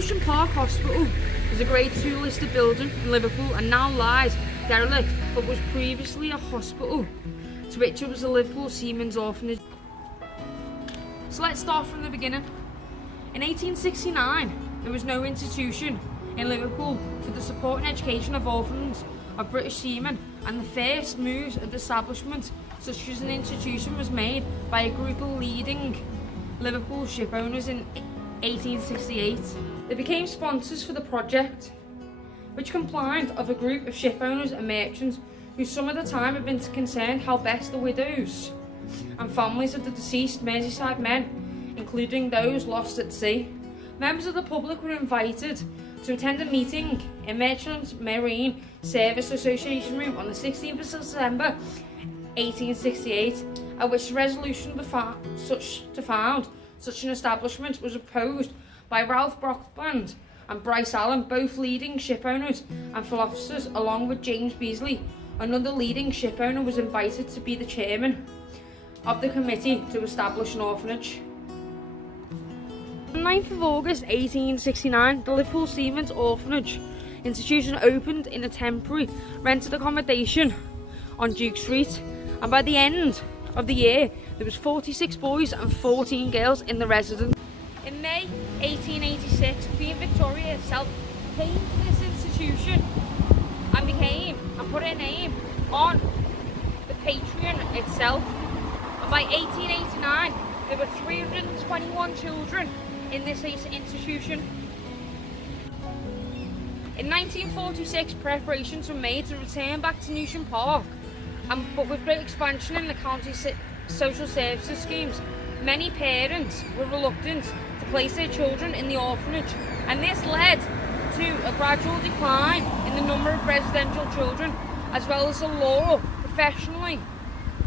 Newsham Park Hospital is a Grade 2 listed building in Liverpool and now lies derelict, but was previously a hospital to which it was a Liverpool Seamen's Orphanage. So let's start from the beginning. In 1869, there was no institution in Liverpool for the support and education of orphans of British seamen, and the first moves at the establishment such as an institution was made by a group of leading Liverpool ship owners in 1868. They became sponsors for the project, which comprised of a group of ship owners and merchants who some of the time had been concerned how best the widows and families of the deceased Merseyside men, including those lost at sea. Members of the public were invited to attend a meeting in Merchant Marine Service Association room on the 16th of December 1868, at which the resolution to found such an establishment was proposed by Ralph Brockband and Bryce Allen, both leading ship owners and philosophers, along with James Beazley. Another leading ship owner was invited to be the chairman of the committee to establish an orphanage. On 9th of August 1869, the Liverpool Seamen's Orphanage institution opened in a temporary rented accommodation on Duke Street, and by the end of the year there was 46 boys and 14 girls in the residence. In May 1886, Queen Victoria herself came to this institution and put her name on the patron itself. And by 1889, there were 321 children in this institution. In 1946, preparations were made to return back to Newsham Park, but with great expansion in the county's social services schemes, many parents were reluctant to place their children in the orphanage, and this led to a gradual decline in the number of residential children, as well as a law professionally.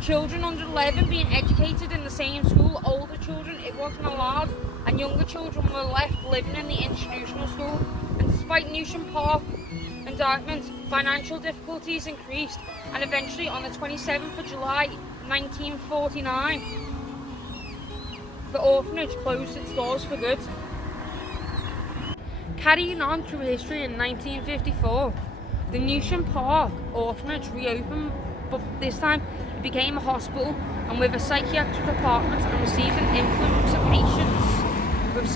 Children under 11 being educated in the same school, older children it wasn't allowed, and younger children were left living in the institutional school. And despite Newsham Park indictment, financial difficulties increased, and eventually on the 27th of July 1949, the orphanage closed its doors for good. Carrying on through history, in 1954, the Newsham Park orphanage reopened, but this time it became a hospital and with a psychiatric department, and received an influx of patients with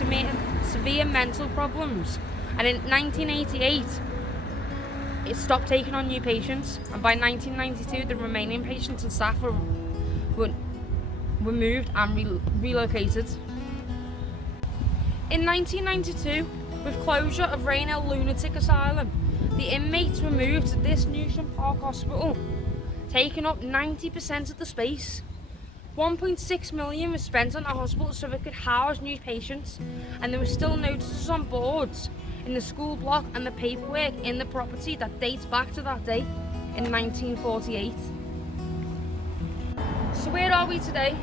severe mental problems. And in 1988, it stopped taking on new patients, and by 1992 the remaining patients and staff were moved and relocated. In 1992, with closure of Raynell Lunatic Asylum, the inmates were moved to this Newsham Park Hospital, taking up 90% of the space. 1.6 million was spent on the hospital so it could house new patients, and there were still notices on boards in the school block and the paperwork in the property that dates back to that day in 1948. So where are we today?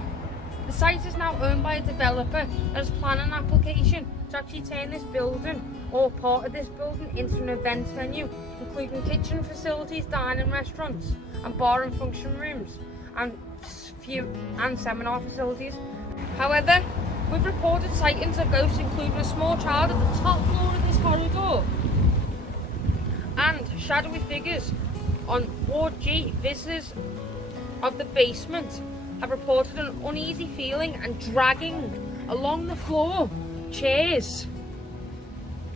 The site is now owned by a developer that has planned an application to actually turn this building or part of this building into an events venue, including kitchen facilities, dining restaurants and bar and function rooms and seminar facilities. However, with reported sightings of ghosts, including a small child at the top floor of this corridor and shadowy figures on Ward G, visitors of the basement have reported an uneasy feeling and dragging along the floor chairs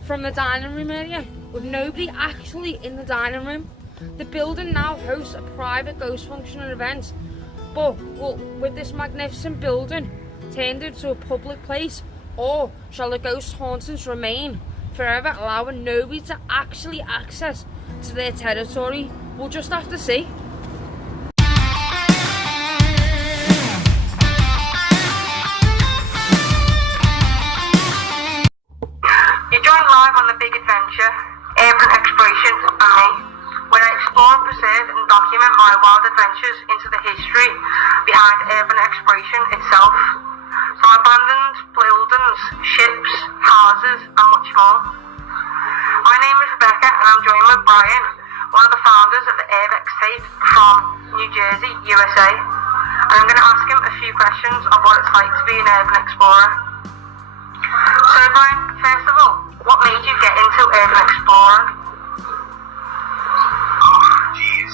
from the dining room area, with nobody actually in the dining room. The building now hosts a private ghost function and events, but with this magnificent building turned into a public place, or shall the ghost hauntings remain forever, allowing nobody to actually access to their territory? We'll just have to see. You join live on the big adventure, Urban Exploration and me, where I explore, preserve and document my wild adventures into the history behind urban exploration itself. From abandoned buildings, ships, houses and much more. My name is Rebecca and I'm joined with Brian, one of the founders of the Urbex Tapes from New Jersey, USA. And I'm going to ask him a few questions of what it's like to be an urban explorer. So Brian, first of all, what made you get into urban exploring? Oh, geez.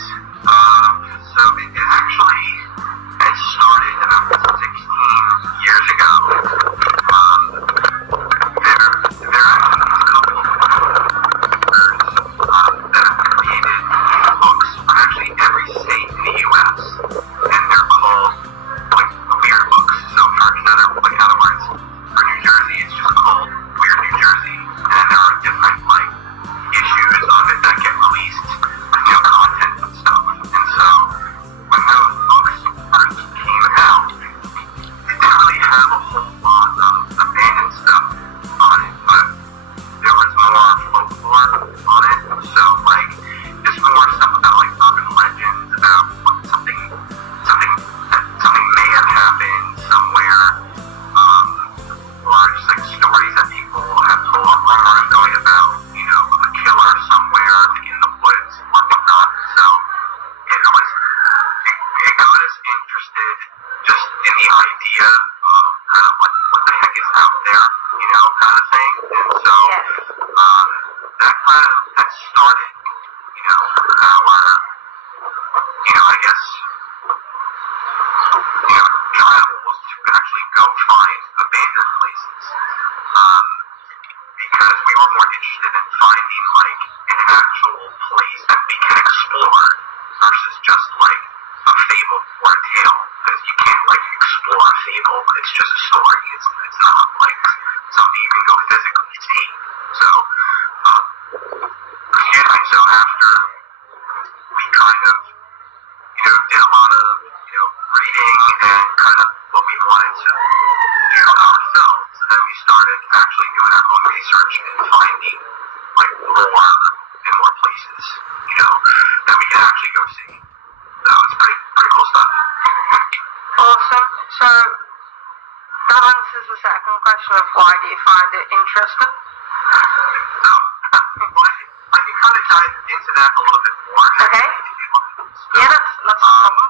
So it actually had started about 16 years ago. There are actually a couple of authors that have created books on actually every state in the U.S. and they're called like weird books. So in other words, for New Jersey, it's just called Weird New Jersey, and there are different like issues of it that get released with new content and stuff. And so when those books first came out, it didn't really have a whole lot of abandoned stuff on it, but there was more folklore on it. So like just more stuff about like urban legends about what something may have happened somewhere, or just like stories that people have told, rumors going about, of a killer somewhere like in the woods or whatnot. So it got us interested just in the idea of kind of like what the heck is out there, kind of thing. And so that started, our, I guess, travels to actually go find abandoned places. Because we were more interested in finding like an actual place that we can explore versus just like a fable or a tale. Because you can't like explore a fable, it's just a story. It's not like something you can go physically see. So, so after we kind of, did a lot of, reading and kind of what we wanted to do ourselves, and then we started actually doing our own research and finding like more places, that we can actually go see. So it's pretty cool stuff. Awesome. So that answers the second question of why do you find it interesting? So, well, I can kind of dive into that a little bit more. Okay. Yeah, that's no problem.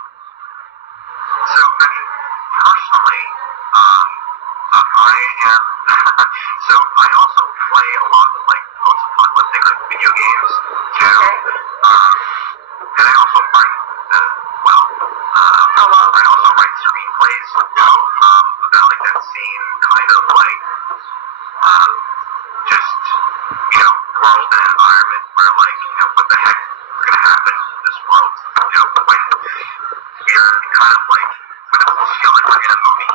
So, I mean, personally, I am, so I also play a lot of, like, post-apocalyptic, like, video games, too. Okay. And I also write as well. I also write screenplays, about, like, that same kind of, like, just, world and environment where, like, what the heck is going to happen in this world, when we're kind of like, when it almost feels like we're in a movie,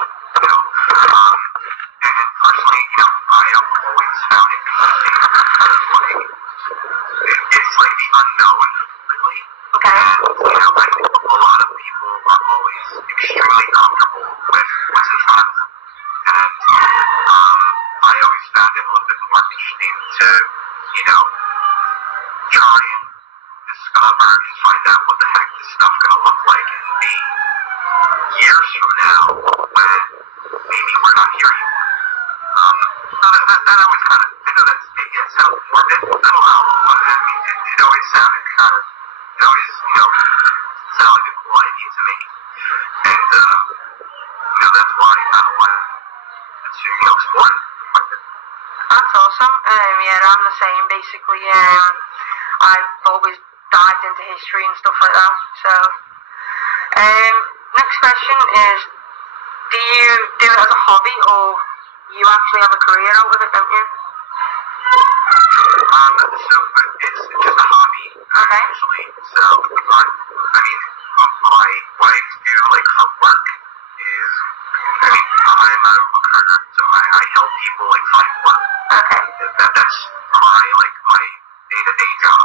and personally, I have always found it interesting because, like, it's like the unknown, really. Okay. And, I think a lot of people are always extremely comfortable with what's in front of them. And, I always found it a little bit more interesting to, try and discover and find out what the heck this stuff's going to look like and be years from now when maybe we're not here anymore. So that always kind of, I know that's, maybe it sounds morbid, I don't know, but I mean, it always sounded kind of, it always, sounded like a cool idea to me. And, that's why I kind of wanted to, explore it. That's awesome. Yeah, I'm the same basically. I've always dived into history and stuff like that. So, next question is, do you do it as a hobby or you actually have a career out of it, don't you? So it's just a hobby, actually. So, I mean, what I do, like, for work is, I'm a recruiter, so I help people, like, find work. Okay. That's my day-to-day job.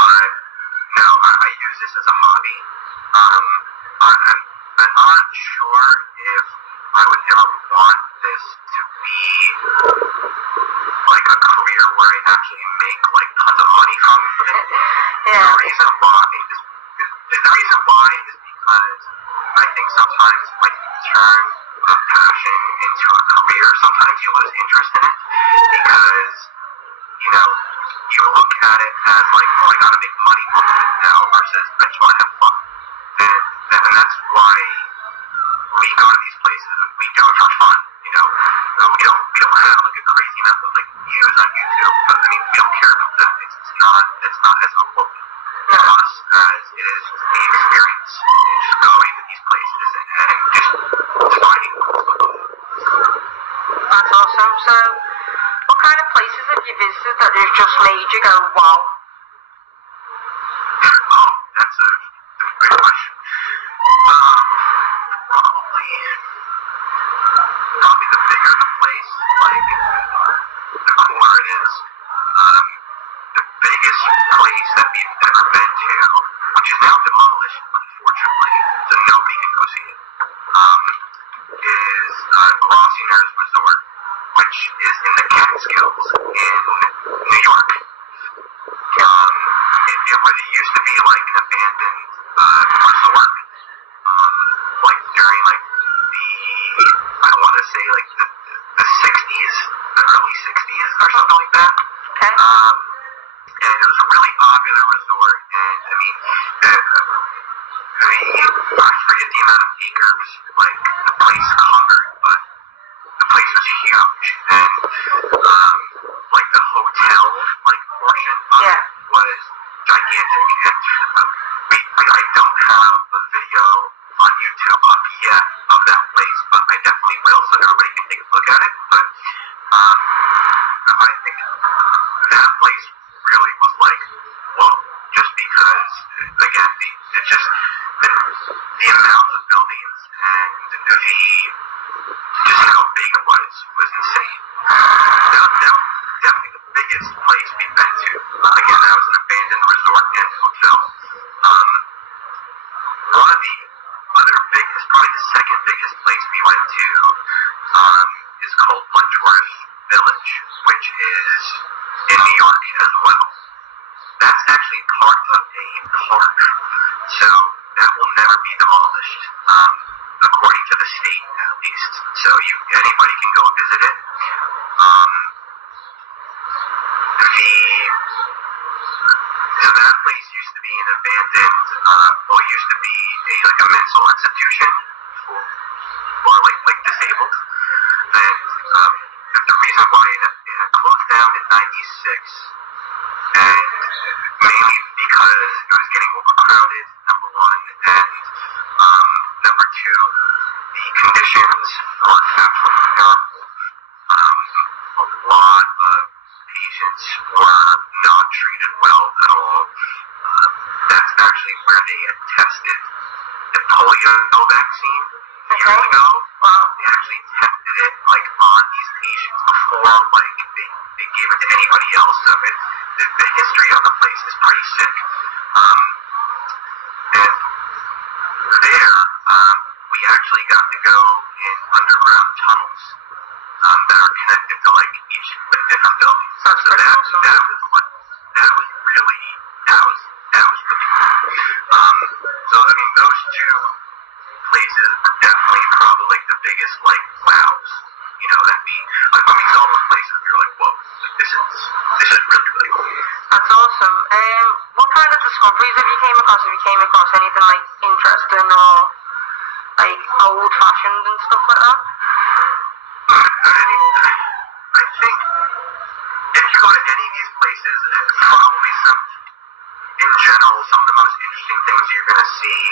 But, no, I use this as a hobby. I'm not sure if I would ever want this to be like a career where I actually make like tons of money from it. Yeah. The reason why is because I think sometimes when you turn a passion into a career, sometimes you lose interest in it because, you look at it as like, oh, I gotta make money from it now versus I just want to have fun. And that's why we go to these places and we do it for fun, we don't have like a crazy amount of like So, what kind of places have you visited that have just made you go, wow? Oh, that's a great question. Probably the bigger the place, like, the cooler it is. The biggest place that we've ever been to, which is now demolished, unfortunately, so nobody can go see it, is Glossier's Resort, which is in the Catskills in New York. It used to be like an abandoned resort, like during like I want to say like the 60s, the early 60s or something like that. Okay. And it was a really popular resort, and I mean, I forget the amount of acres like the place covered, but the place was huge, and like the hotel like portion of it was gigantic, and I don't have a video on YouTube up yet of that place, but I definitely will, so everybody can take a look at it. But I think that place really was like, whoa, just because again the amount of buildings and just how big it was insane. That was definitely the biggest place we've been to. Again, that was an abandoned resort and hotel. One of the other biggest, probably the second biggest place we went to, is called Letchworth Village, which is in New York as well. That's actually part of a park, so that will never be demolished, according to the state at least. So anybody can go visit it. So that place used to be an abandoned, used to be a mental institution for like disabled, and the reason why it had closed down in '96, and mainly because it was getting overcrowded, number one, and number two, the conditions were absolutely terrible. A lot of patients were not treated well at all. That's actually where they had tested the polio vaccine years ago. They actually tested it like on these patients before like they gave it to anybody else. So the history of the place is pretty sick. And there, we actually got to go in underground tunnels that are connected to like each different building. That's pretty awesome. That was really cool. So I mean, those two places were definitely probably like the biggest like wows, that we like when we saw those places, we were like, whoa, like, this is really cool. That's awesome. What kind of discoveries have you came across? Have you came across anything like interesting or like old-fashioned and stuff like that? I think if you go to any of these places, probably in general, some of the most interesting things you're going to see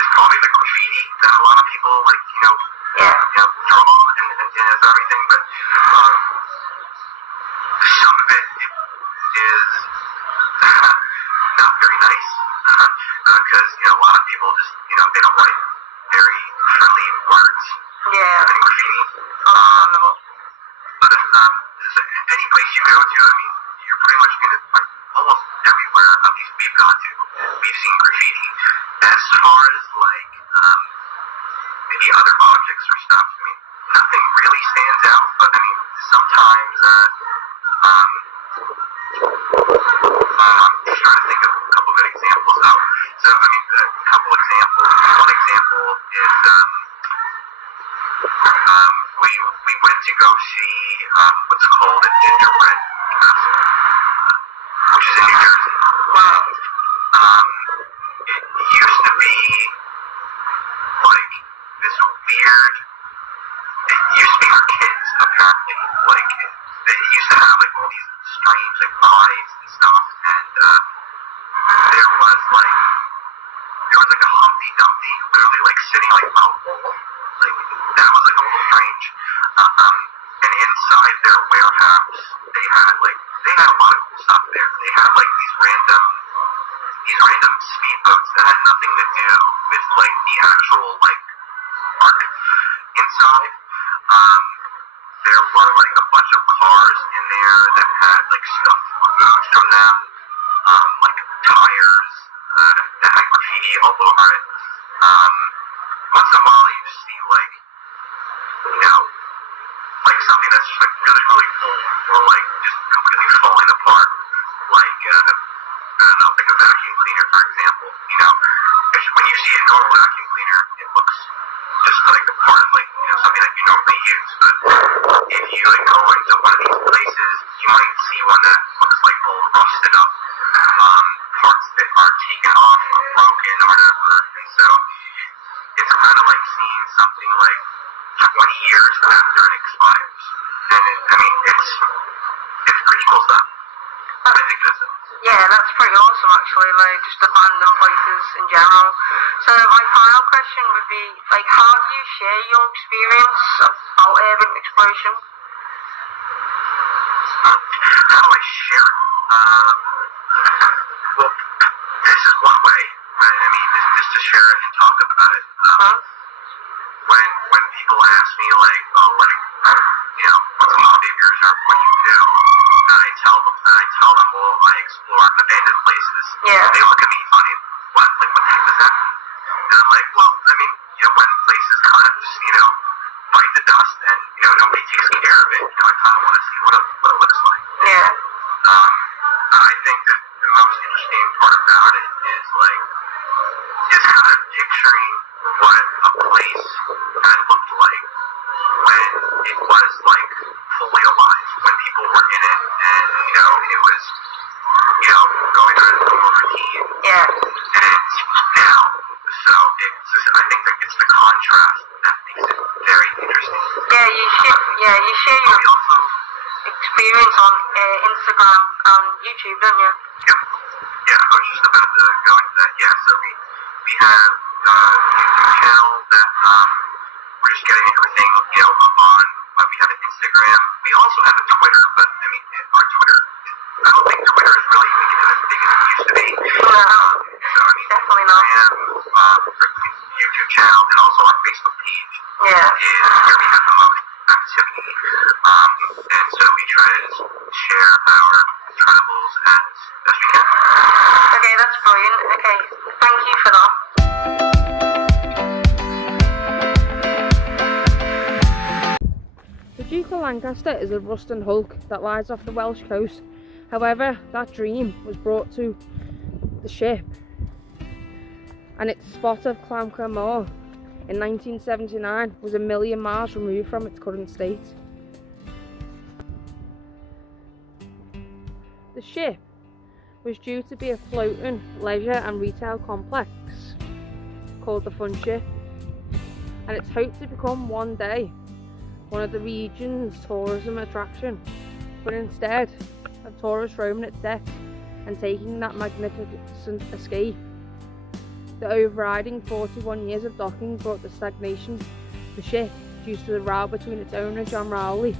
is probably the graffiti that a lot of people draw and everything, but some of it is not very nice, because a lot of people just they don't write very friendly words in graffiti. But any place you go to, I mean, you're pretty much going to find almost everywhere, at least we've gone to, we've seen graffiti. As far as like maybe other objects or stuff, I mean, nothing really stands out, but I mean, sometimes I'm just trying to think of a couple good examples. So I mean, a couple examples. One example is we went to go see what's called a gingerbread castle, which is in New Jersey. It used to be like this weird. It used to be for kids, apparently. Like it used to have like all these strange like rides and stuff, and there was like a Humpty Dumpty literally like sitting like on a wall. Like that was like a little strange. had nothing to do with like the actual like art inside. There were like a bunch of cars in there that had like stuff removed from them, like tires that had graffiti all over it. Once in a while you see like, you know, like something that's just like really, really old or like just completely falling apart. Like, I don't know, like a vacuum cleaner, for example. You know, when you see a normal vacuum cleaner, it looks just like a part of like, you know, something that you normally use. But if you like go into one of these places, you might see one that looks like all rusted up, parts that are taken off or broken or whatever. And so it's kind of like seeing something like 20 years after it expires. And I mean, it's pretty cool stuff. I think that's it. Yeah, that's pretty awesome actually, like just abandoned places in general. So my final question would be, like, how do you share your experience about urban exploration? How do I share it? Well, this is one way, right? I mean, just to share it and talk about it. When people ask me like, oh, like, you know, what's a hobby of yours or what do you do? And I tell them, well, I explore abandoned places. Yeah. They look at me funny. What? Like, what the heck does that mean? And I'm like, well, I mean, you know, when places kind of just, you know, bite the dust and, you know, nobody takes care of it, you know, I kind of want to see what it looks like. Yeah. I think that the most interesting part about it is like, is kind of picturing what a place kind of looked like when it was like fully alive, when people were in it, and you know, it was, you know, going through its normal routine. Yeah. And now, so it's just, I think that it's the contrast that makes it very interesting. Yeah, you share your We also experience on Instagram and YouTube, don't you? Yeah, I was just about to go into that. Yeah, so we have a YouTube channel that we're just getting everything, you know, up on. We have an Instagram. We also have a Twitter, but I mean, our Twitter, I don't think Twitter is really as big as it used to be. No, So I mean, definitely not. I have our YouTube channel and also our Facebook page. Yeah. Is where we have the most activity. And so we try to just share our travels as best we can. Okay, that's brilliant. Okay, thank you for that. The Duke of Lancaster is a rusted hulk that lies off the Welsh coast. However, that dream was brought to the ship, and its spot of Clamcar Moor in 1979 was 1 million miles removed from its current state. The ship was due to be a floating leisure and retail complex called the Fun Ship, and it's hoped to become one day one of the region's tourism attraction, but instead of tourists roaming its deck and taking that magnificent escape, the overriding 41 years of docking brought the stagnation of the ship due to the row between its owner John Rowley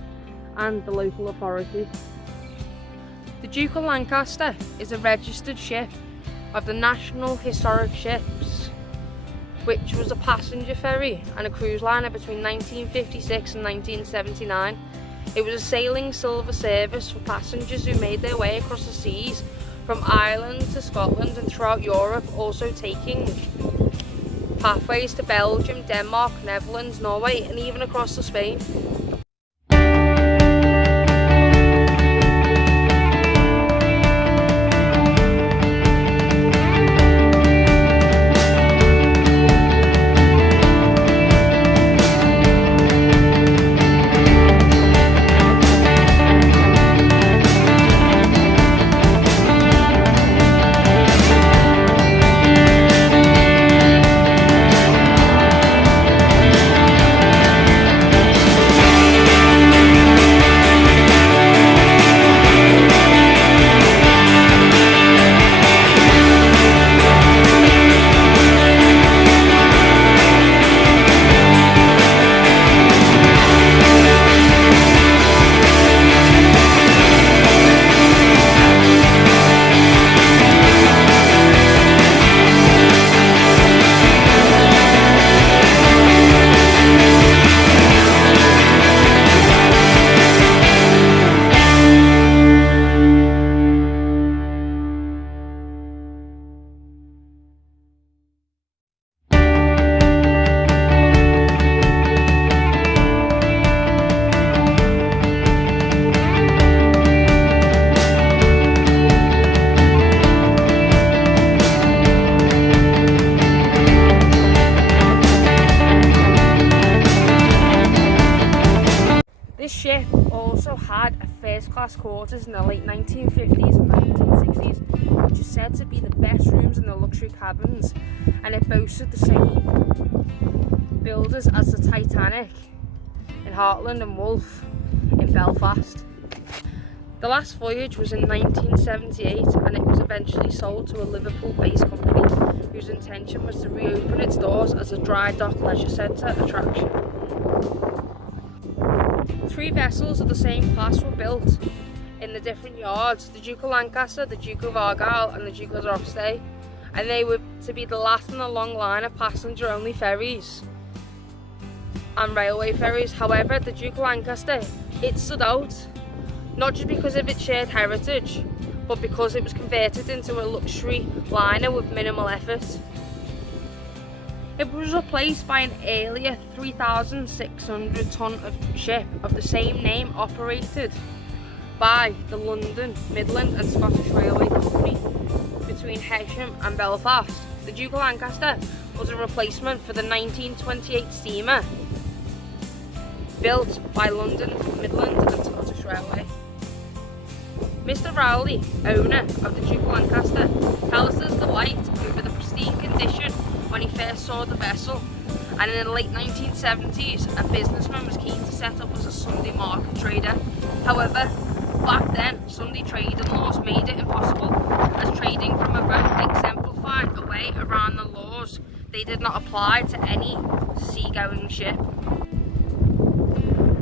and the local authority. The Duke of Lancaster is a registered ship of the National Historic Ships, which was a passenger ferry and a cruise liner between 1956 and 1979. It was a sailing silver service for passengers who made their way across the seas from Ireland to Scotland and throughout Europe, also taking pathways to Belgium, Denmark, Netherlands, Norway, and even across to Spain. ship also had a first-class quarters in the late 1950s and 1960s, which is said to be the best rooms in the luxury cabins, and it boasted the same builders as the Titanic in Heartland and Wolfe in Belfast. The last voyage was in 1978, and it was eventually sold to a Liverpool-based company whose intention was to reopen its doors as a dry dock leisure centre attraction. 3 vessels of the same class were built in the different yards: the Duke of Lancaster, the Duke of Argyll and the Duke of Rothesay, and they were to be the last in a long line of passenger-only ferries and railway ferries. However, the Duke of Lancaster, it stood out, not just because of its shared heritage, but because it was converted into a luxury liner with minimal effort. It was replaced by an earlier 3,600 ton ship of the same name operated by the London, Midland and Scottish Railway Company between Newsham and Belfast. The Duke of Lancaster was a replacement for the 1928 steamer built by London, Midland and Scottish Railway. Mr. Rowley, owner of the Duke of Lancaster, tells us delight over the pristine condition when he first saw the vessel, and in the late 1970s a businessman was keen to set up as a Sunday market trader. However, back then Sunday trading laws made it impossible, as trading from a boat exemplified a way around the laws. They did not apply to any seagoing ship.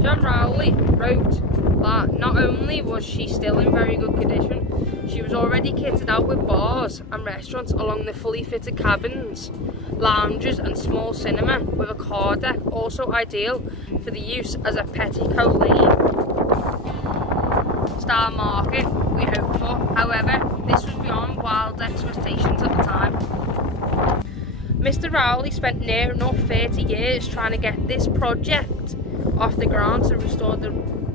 John Rowley wrote that not only was she still in very good condition, she was already kitted out with bars and restaurants along the fully fitted cabins, lounges and small cinema with a car deck, also ideal for the use as a petticoat lane style market, we hoped for. However, this was beyond wild expectations at the time. Mr. Rowley spent near enough 30 years trying to get this project off the ground to restore the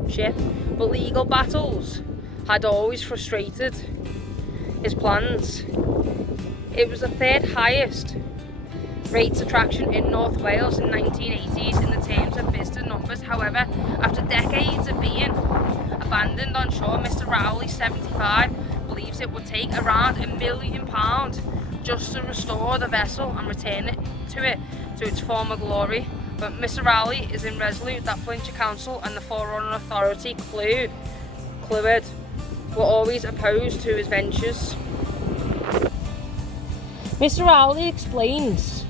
ship, but legal battles had always frustrated his plans. It was the 3rd highest rates attraction in North Wales in 1980s in the terms of visitor numbers. However, after decades of being abandoned on shore, Mr. Rowley, 75, believes it would take around £1 million just to restore the vessel and return it to its former glory. But Mr. Rowley is irresolute that Flintshire Council and the Forerunner Authority, Clwyd, were always opposed to his ventures. Mr. Rowley explains,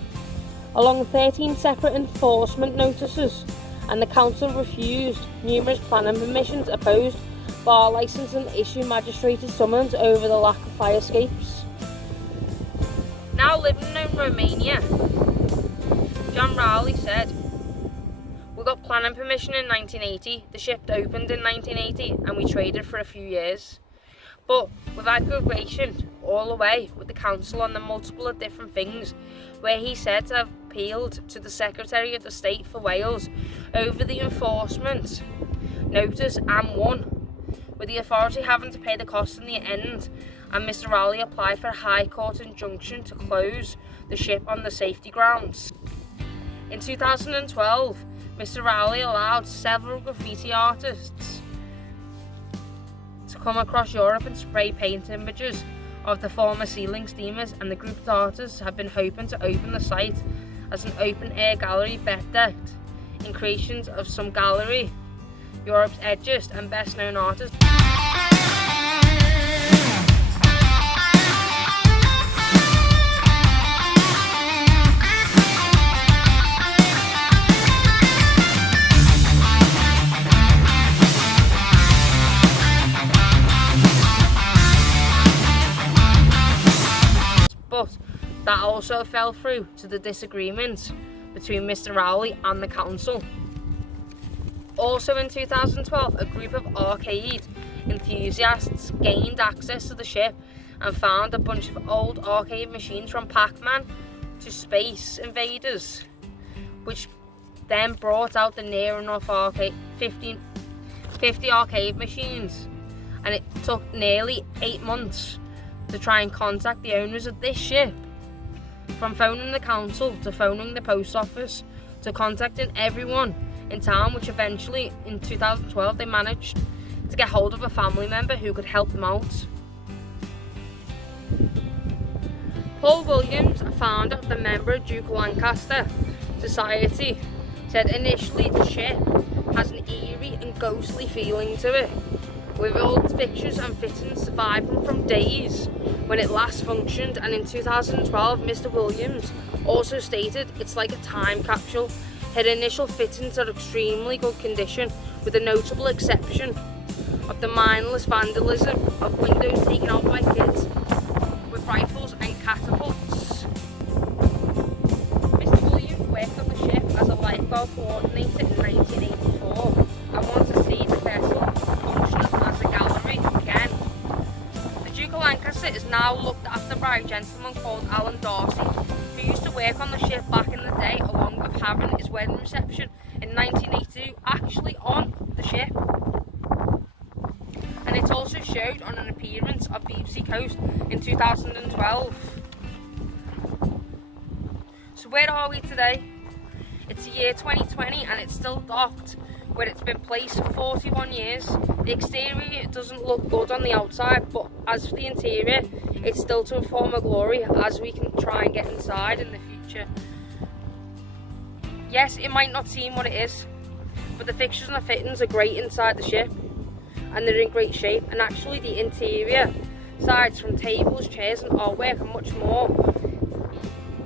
along 13 separate enforcement notices, and the council refused numerous planning permissions, opposed bar licence and issued magistrated summons over the lack of fire escapes. Now living in Romania, John Rowley said, "We got planning permission in 1980, the ship opened in 1980 and we traded for a few years. But with aggravation all the way with the council on the multiple of different things, where he said to have appealed to the Secretary of the State for Wales over the enforcement notice and won, with the authority having to pay the cost in the end, and Mr. Rowley applied for a High Court injunction to close the ship on the safety grounds. In 2012, Mr. Rowley allowed several graffiti artists to come across Europe and spray paint images of the former sealing steamers, and the group of artists have been hoping to open the site as an open-air gallery decked in creations of some gallery, Europe's edgiest and best-known artists. But that also fell through to the disagreement between Mr. Rowley and the council. Also in 2012, a group of arcade enthusiasts gained access to the ship and found a bunch of old arcade machines from Pac-Man to Space Invaders, which then brought out the near enough 50 arcade machines, and it took nearly 8 months to try and contact the owners of this ship. From phoning the council to phoning the post office to contacting everyone in town, which eventually, in 2012, they managed to get hold of a family member who could help them out. Paul Williams, a founder of the member of Duke Lancaster Society, said initially the ship has an eerie and ghostly feeling to it, with old fixtures and fittings surviving from days when it last functioned. And in 2012, Mr. Williams also stated it's like a time capsule. Her initial fittings are extremely good condition, with a notable exception of the mindless vandalism of windows taken out by kids with rifles and catapults. Mr. Williams worked on the ship as a lifeguard coordinator in 1984 and wants to see the vessel functioning as a gallery again. The Duke of Lancaster is now looked after by a gentleman called Alan Darcy, who used to work on the ship back in the day, along with having his wedding reception in 1982 actually on the ship. And it also showed on an appearance of BBC Coast in 2012. So where are we today? It's the year 2020 and it's still docked where it's been placed for 41 years. The exterior doesn't look good on the outside, but as for the interior, it's still to a former glory as we can try and get inside in the future. Yes, it might not seem what it is, but the fixtures and the fittings are great inside the ship and they're in great shape, and actually the interior sides from tables, chairs and artwork are much more,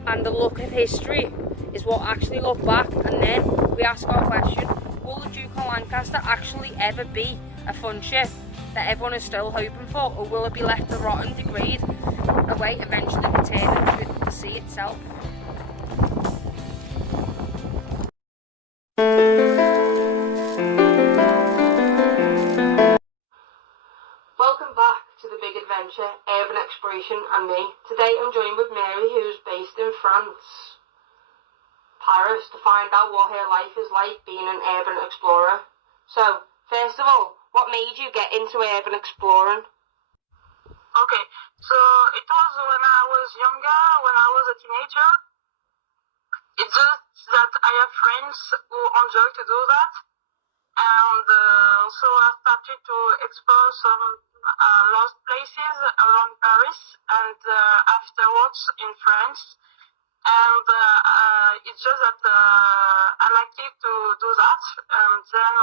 and the look of history is what actually look back. And then we ask our question, will the Duke of Lancaster actually ever be a fun ship that everyone is still hoping for, or will it be left to rot and degrade away, eventually returning to the sea itself? Welcome back to The Big Adventure, Urban Exploration and me. Today I'm joined with Mary, who's based in France, Paris, to find out what her life is like being an urban explorer. So, first of all, what made you get into urban exploring? Okay, so it was when I was younger, when I was a teenager. It's just that I have friends who enjoy to do that. And so I started to explore some lost places around Paris and afterwards in France. And it's just that I like it to do that. And then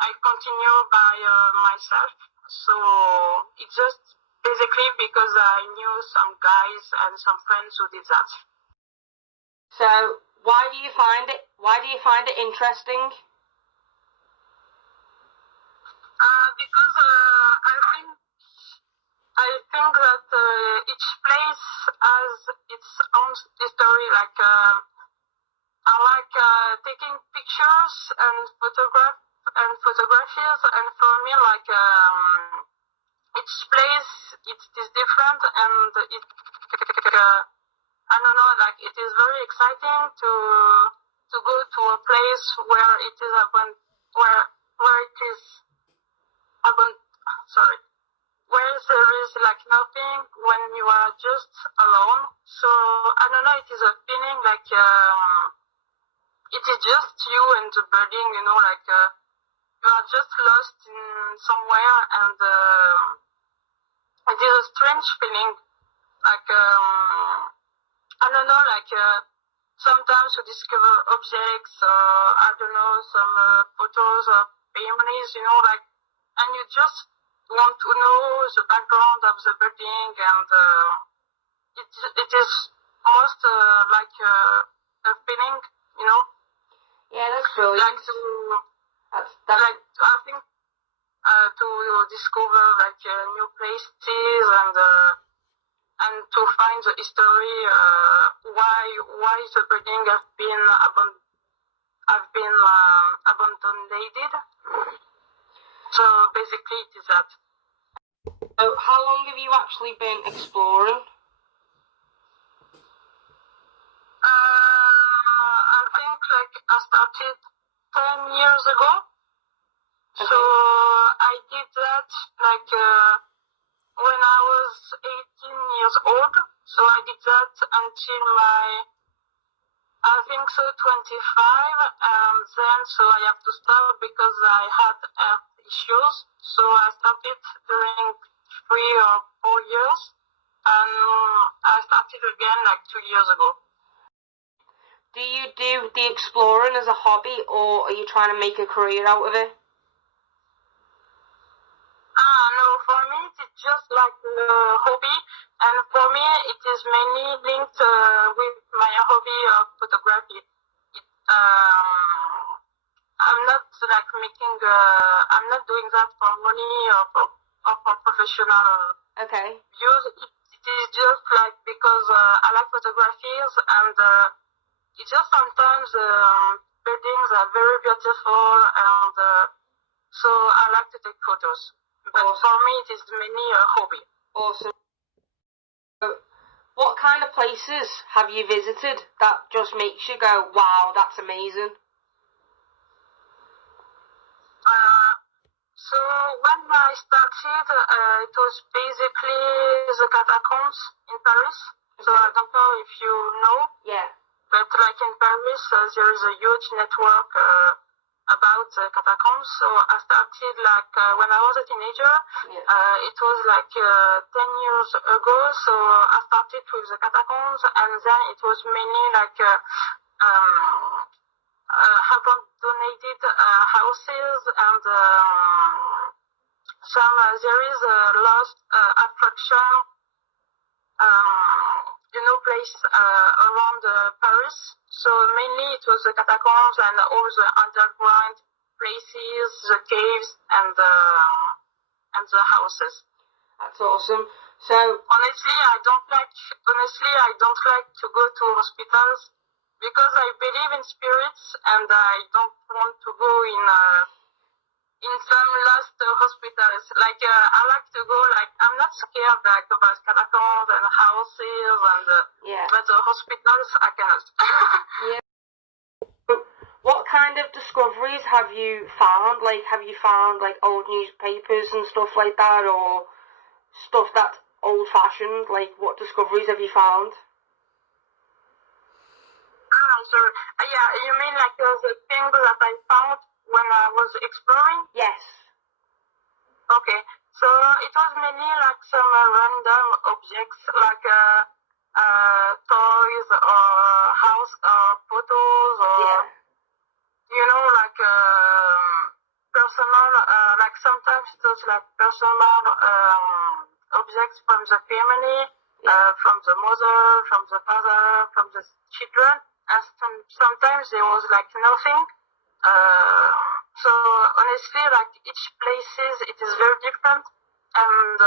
I continue by myself. So it's just basically because I knew some guys and some friends who did that. So, why do you find it interesting? Because I think that each place has its own history. Like I like taking pictures and photographies, and for me, like each place it is different, and it I don't know, like it is very exciting to go to a place where it is where it is where there is like nothing, when you are just alone. So I don't know, it is a feeling like it is just you and the building, you know, like you are just lost in somewhere, and it is a strange feeling. Like I don't know, like sometimes you discover objects, I don't know, some photos of families, you know, like, and you just want to know the background of the building, and it is most like a feeling, you know. Yeah, that's brilliant. Like to, That's like I think to discover like new places, and to find the history, why the building have been abandoned. So basically, it is that. So, how long have you actually been exploring? I think like I started 10 years ago. Okay. So I did that like when I was 18 years old. So I did that until I think so, 25, and then so I have to stop because I had health issues. So I stopped it during 3 or 4 years, and I started again like 2 years ago. Do you do the exploring as a hobby, or are you trying to make a career out of it? No, for me it's just like a hobby, and for me it is mainly linked with my hobby of photography. I'm not like making. I'm not doing that for money or for professional Okay. use. It is just like because I like photographies, and it's just sometimes buildings are very beautiful, and so I like to take photos. But for me, it is mainly a hobby. Awesome. What kind of places have you visited that just makes you go, wow, that's amazing? So when I started, it was basically the catacombs in Paris. So I don't know if you know. Yeah. But like in Paris, there is a huge network about catacombs. So I started like when I was a teenager. Yeah. It was like 10 years ago. So I started with the catacombs, and then it was mainly like donated houses, and some there is a lost attraction. Place around Paris. So mainly it was the catacombs and all the underground places, the caves, and the houses. That's awesome. So honestly, I don't like to go to hospitals because I believe in spirits, and I don't want to go in some lost hospitals. Like I like to go. Like I'm not scared like about catacombs and houses, and but hospitals I cannot. Yeah. What kind of discoveries have you found? Like, have you found like old newspapers and stuff like that, or stuff that's old-fashioned? Like, what discoveries have you found? Sorry. Yeah, you mean like the things that I found when I was exploring? Yes. Okay, so it was mainly like some random objects, like toys or house or photos, or like personal, like sometimes it was like personal objects from the family, from the mother, from the father, from the children, and sometimes there was like nothing. So honestly, like each places, it is very different. And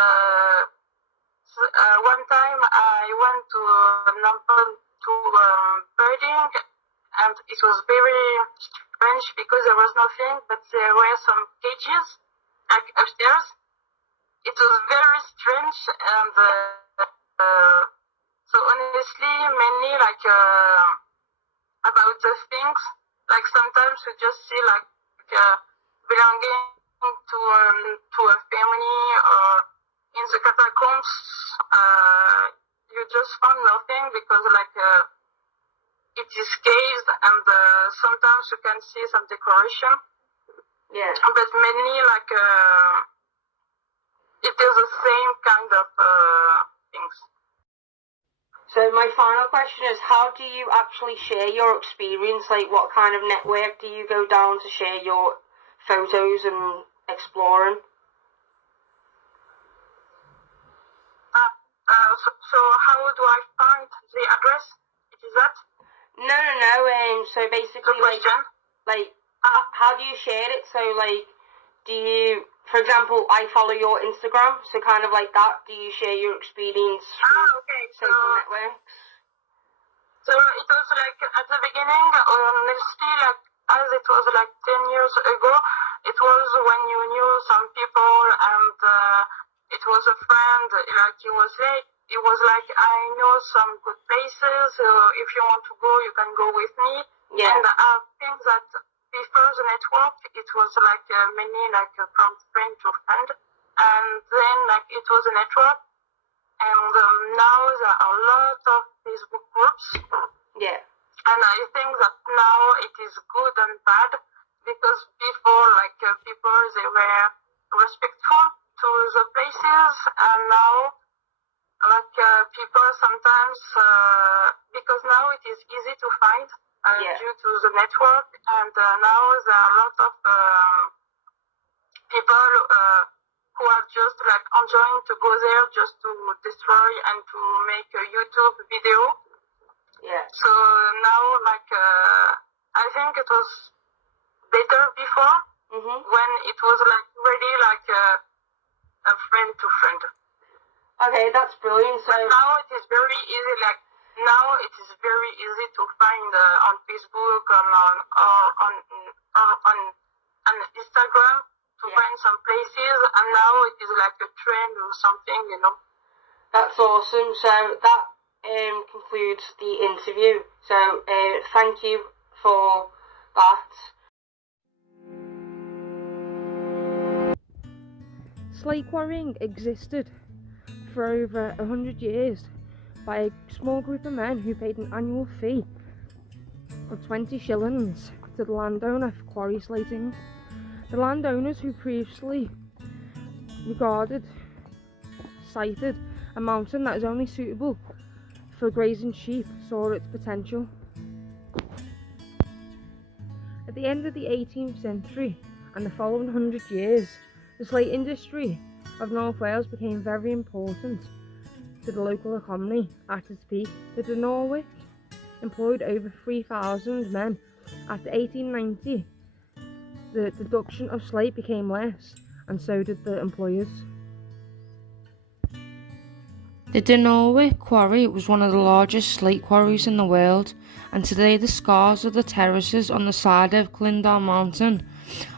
one time I went to birding, and it was very strange because there was nothing, but there were some cages like upstairs. It was very strange, and so honestly, mainly like about the things. Like sometimes we just see like belonging to a family, or in the catacombs you just found nothing because like it is caves, and sometimes you can see some decoration. Yeah. But mainly like it is the same kind of things. So my final question is, how do you actually share your experience? Like, what kind of network do you go down to share your photos and exploring? So how do I find the address? It is that? No. So basically, how do you share it? So like, do you, for example, I follow your Instagram, so kind of like that. Do you share your experience through social networks? So it was like at the beginning, honestly, like as it was like 10 years ago, it was when you knew some people, and it was a friend, like he was like, I know some good places, so if you want to go, you can go with me. Yeah. And I think that before the network, it was like mainly like from friend to friend, and then like it was a network, and now there are a lot of Facebook groups. Yeah. And I think that now it is good and bad, because before, people, they were respectful to the places, and now, people sometimes, because now it is easy to find due to the network, and now there are a lot of people who are just enjoying to go there just to destroy and to make a YouTube video. Yeah. So now, I think it was better before, when it was really a friend to friend. Okay, that's brilliant. So but now it is very easy. Now it is very easy to find on Facebook on Instagram to find some places, and now it is like a trend or something, That's awesome. So that concludes the interview. So thank you for that. Slate quarrying existed for over 100 years by a small group of men who paid an annual fee of 20 shillings to the landowner for quarry slating. The landowners, who previously cited a mountain that is only suitable for grazing sheep, saw its potential. At the end of the 18th century and the following 100 years, the slate industry of North Wales became very important to the local economy at its peak. The Dinorwic employed over 3,000 men. After 1890, the production of slate became less, and so did the employers. The Dinorwic quarry was one of the largest slate quarries in the world, and today the scars of the terraces on the side of Glendale Mountain,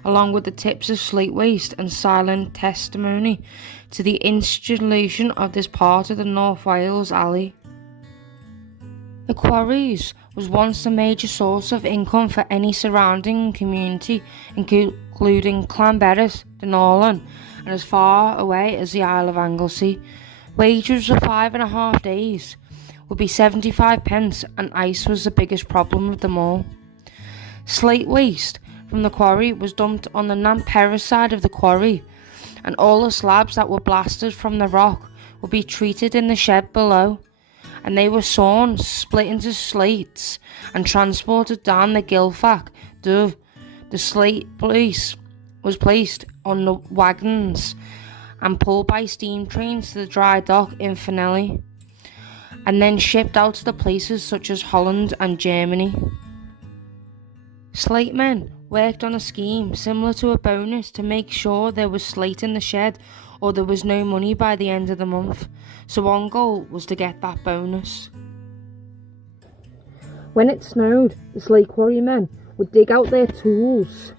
along with the tips of slate waste, and silent testimony to the installation of this part of the North Wales Alley. The quarries was once a major source of income for any surrounding community, including Llanberis, Dinorwic, and as far away as the Isle of Anglesey. Wages for 5.5 days would be 75 pence, and ice was the biggest problem of them all. Slate waste from the quarry was dumped on the Paris side of the quarry, and all the slabs that were blasted from the rock would be treated in the shed below, and they were sawn, split into slates, and transported down the Gilfac Dove. The slate was placed on the wagons and pulled by steam trains to the dry dock in Finelli, and then shipped out to the places such as Holland and Germany. Slate men worked on a scheme similar to a bonus to make sure there was slate in the shed, or there was no money by the end of the month, so one goal was to get that bonus. When it snowed, the slate quarry men would dig out their tools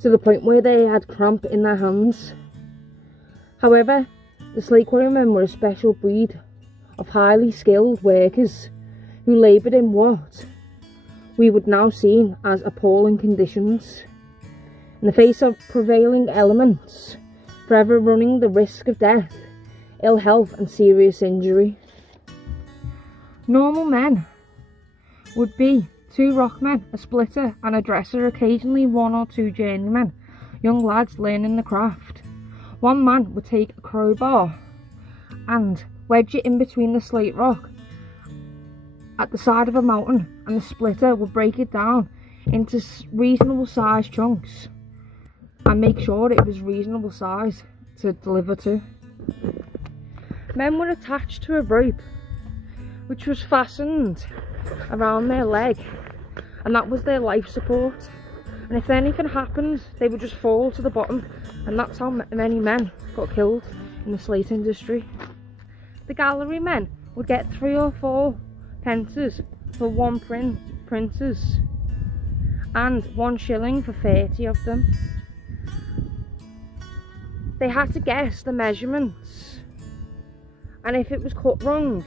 to the point where they had cramp in their hands. However, the slate quarrymen were a special breed of highly skilled workers who laboured in what we would now see as appalling conditions, in the face of prevailing elements, forever running the risk of death, ill health and serious injury. Normal men would be 2 rockmen, a splitter and a dresser, occasionally 1 or 2 journeymen, young lads learning the craft. One man would take a crowbar and wedge it in between the slate rock at the side of a mountain, and the splitter would break it down into reasonable sized chunks and make sure it was reasonable size to deliver to. Men were attached to a rope which was fastened around their leg, and that was their life support, and if anything happened they would just fall to the bottom, and that's how many men got killed in the slate industry. The gallery men would get 3 or 4 pences for 1 printers and 1 shilling for 30 of them. They had to guess the measurements, and if it was cut wrong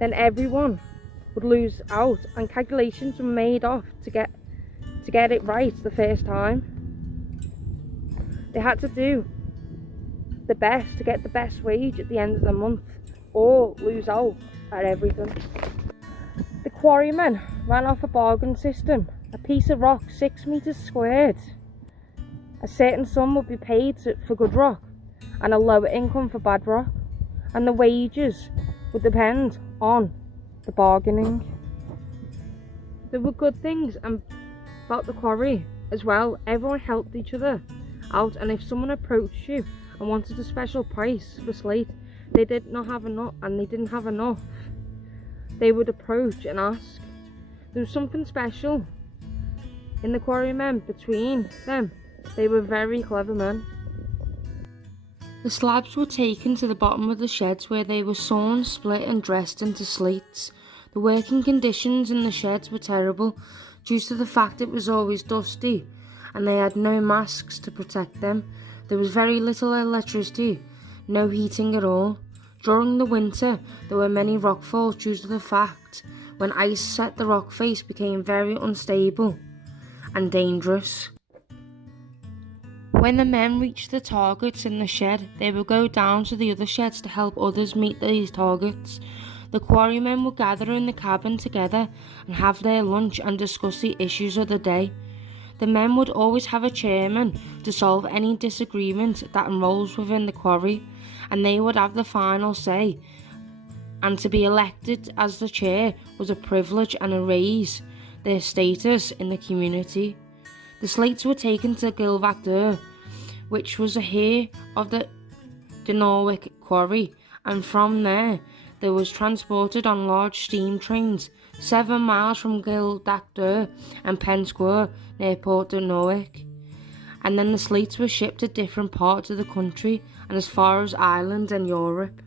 then everyone would lose out, and calculations were made off to get it right the first time. They had to do the best to get the best wage at the end of the month, or lose out at everything. The quarrymen ran off a bargain system. A piece of rock 6 metres squared. A certain sum would be paid for good rock and a lower income for bad rock, and the wages would depend on the bargaining. There were good things about the quarry as well. Everyone helped each other out, and if someone approached you and wanted a special price for slate, they did not have enough and they didn't have enough, they would approach and ask. There was something special in the quarrymen between them. They were very clever men. The slabs were taken to the bottom of the sheds where they were sawn, split and dressed into slates. The working conditions in the sheds were terrible due to the fact it was always dusty and they had no masks to protect them. There was very little electricity, no heating at all. During the winter there were many rockfalls due to the fact when ice set the rock face became very unstable and dangerous. When the men reached the targets in the shed, they would go down to the other sheds to help others meet these targets. The quarrymen would gather in the cabin together and have their lunch and discuss the issues of the day. The men would always have a chairman to solve any disagreement that arose within the quarry, and they would have the final say, and to be elected as the chair was a privilege and a raise their status in the community. The slates were taken to Gilvacdur, which was a here of the Dinorwic quarry, and from there they was transported on large steam trains 7 miles from Gilvacdur and Pensquare near Port Dinorwic. And then the slates were shipped to different parts of the country and as far as Ireland and Europe.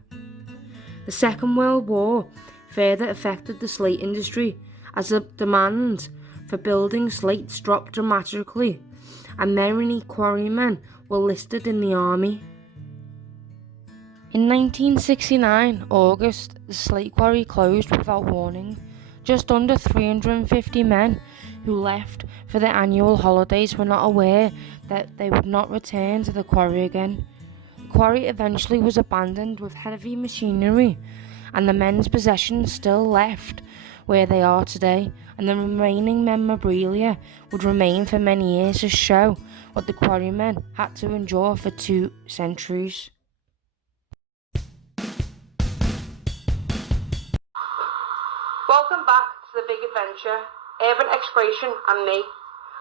The Second World War further affected the slate industry as the demand for building slates dropped dramatically, and many quarrymen were listed in the army. In 1969 August, the slate quarry closed without warning. Just under 350 men who left for their annual holidays were not aware that they would not return to the quarry again. The quarry eventually was abandoned with heavy machinery, and the men's possessions still left where they are today, and the remaining memorabilia would remain for many years to show what the quarrymen had to endure for 2 centuries. Welcome back to The Big Adventure, Urban Exploration and me.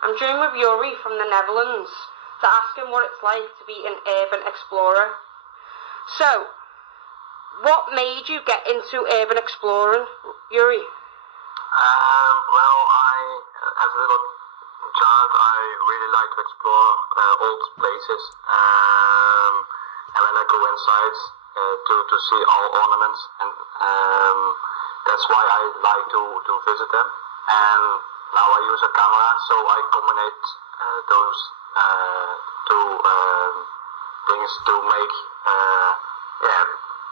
I'm joined with Yoerie from the Netherlands to ask him what it's like to be an urban explorer. So, what made you get into urban exploring, Yoerie? Well, as a little child, I really liked to explore old places. And when I go inside to see all ornaments, and that's why I like to visit them. And now I use a camera, so I combine those two things to make,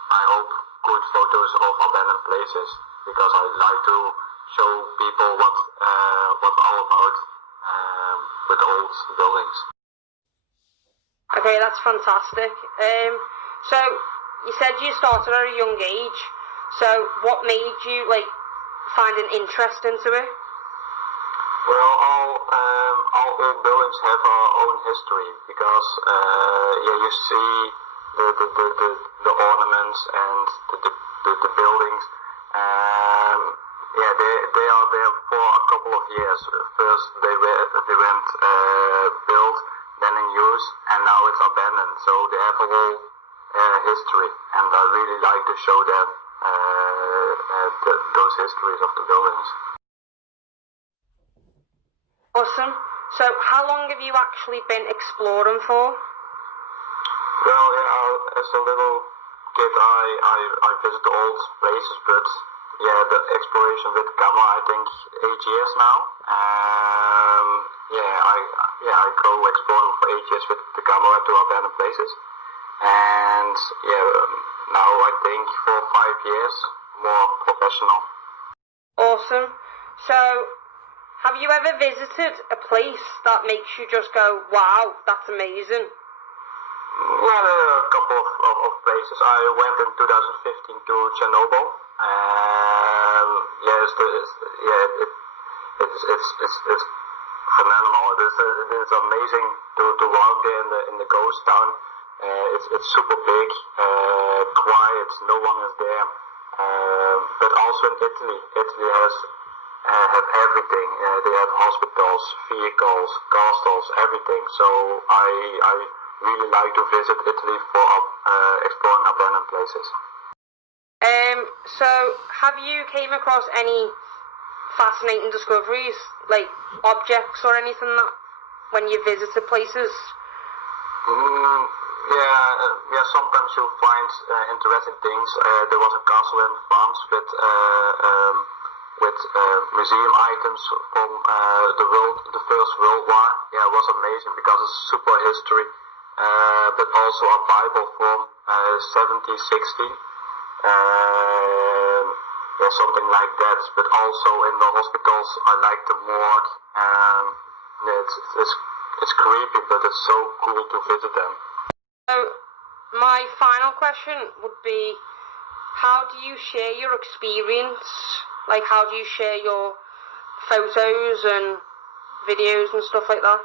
I hope, good photos of abandoned places, because I like to show people what's all about with old buildings. Okay, that's fantastic. So, you said you started at a young age. So, what made you find an interest into it? Well, all old buildings have our own history, because you see the ornaments and the buildings. They are there for a couple of years. First they went built, then in use, and now it's abandoned. So they have a whole history, and I really like to show them those histories of the buildings. Awesome. So how long have you actually been exploring for? Well, as a little kid I visit old places, but the exploration with the camera, I think 8 years now. I go exploring for 8 years with the camera to abandoned places. And now I think for 5 years more professional. Awesome. So, have you ever visited a place that makes you just go, wow, that's amazing? Yeah, there are a couple of places. I went in 2015 to Chernobyl, It's phenomenal. It is amazing to walk there in the ghost town. It's super big, quiet, no one is there. But also in Italy has have everything. They have hospitals, vehicles, castles, everything. So I really like to visit Italy for exploring abandoned places. So have you came across any fascinating discoveries, like objects or anything that when you visited places? Yeah. Sometimes you'll find interesting things. There was a castle in France with museum items from the First World War. Yeah, it was amazing because it's super history. But also a Bible from 1716. Something like that. But also in the hospitals, I like the morgue. It's creepy, but it's so cool to visit them. So my final question would be, how do you share your experience? Like, how do you share your photos and videos and stuff like that?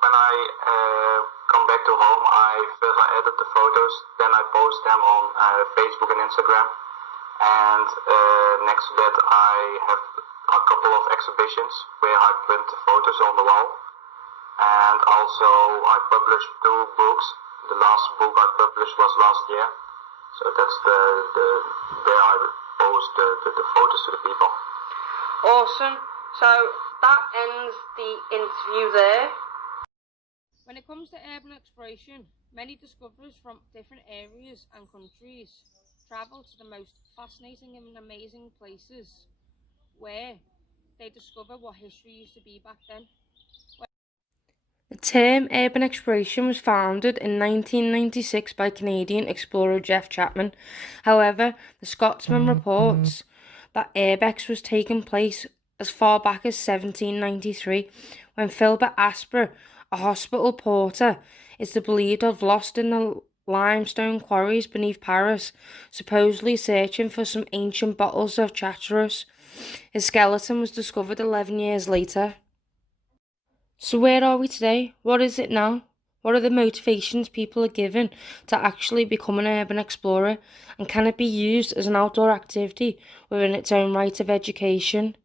When I come back to home, I first edit the photos, then I post them on Facebook and Instagram. And next to that, I have a couple of exhibitions where I print the photos on the wall. And also, I published 2 books. The last book I published was last year. So that's where I post the photos to the people. Awesome. So that ends the interview there. When it comes to urban exploration, many discoverers from different areas and countries travel to the most fascinating and amazing places where they discover what history used to be back then. The term urban exploration was founded in 1996 by Canadian explorer Jeff Chapman. However, the Scotsman reports that Urbex was taking place as far back as 1793, when Philbert Asper, a hospital porter, is believed to have lost in the limestone quarries beneath Paris, supposedly searching for some ancient bottles of chartreuse. His skeleton was discovered 11 years later. So where are we today? What is it now? What are the motivations people are given to actually become an urban explorer? And can it be used as an outdoor activity within its own right of education?